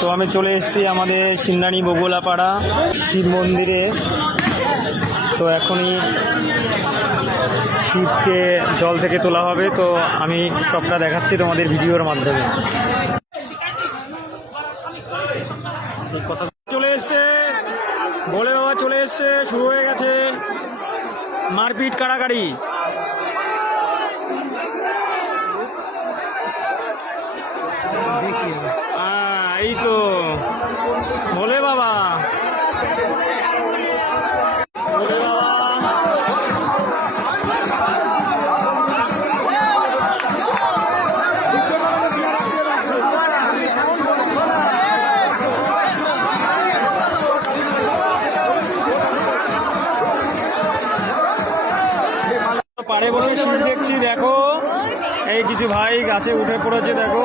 তো আমি চলে এসেছি আমাদের সিন্দানি বগুলাপাড়া শিব মন্দিরে। তো এখনই শিবকে জল থেকে তোলা হবে, তো আমি সবটা দেখাচ্ছি তোমাদের ভিডিওর মাধ্যমে। কথা চলে এসছে, বলে বাবা চলে এসছে, শুরু হয়ে গেছে মারপিট কাড়াকাড়ি। এই তো বলে বাবা, বলে বাবা পাড়ে বসে শিব দেখছি। দেখো এই কিছু ভাই গাছে উঠে পড়েছে, দেখো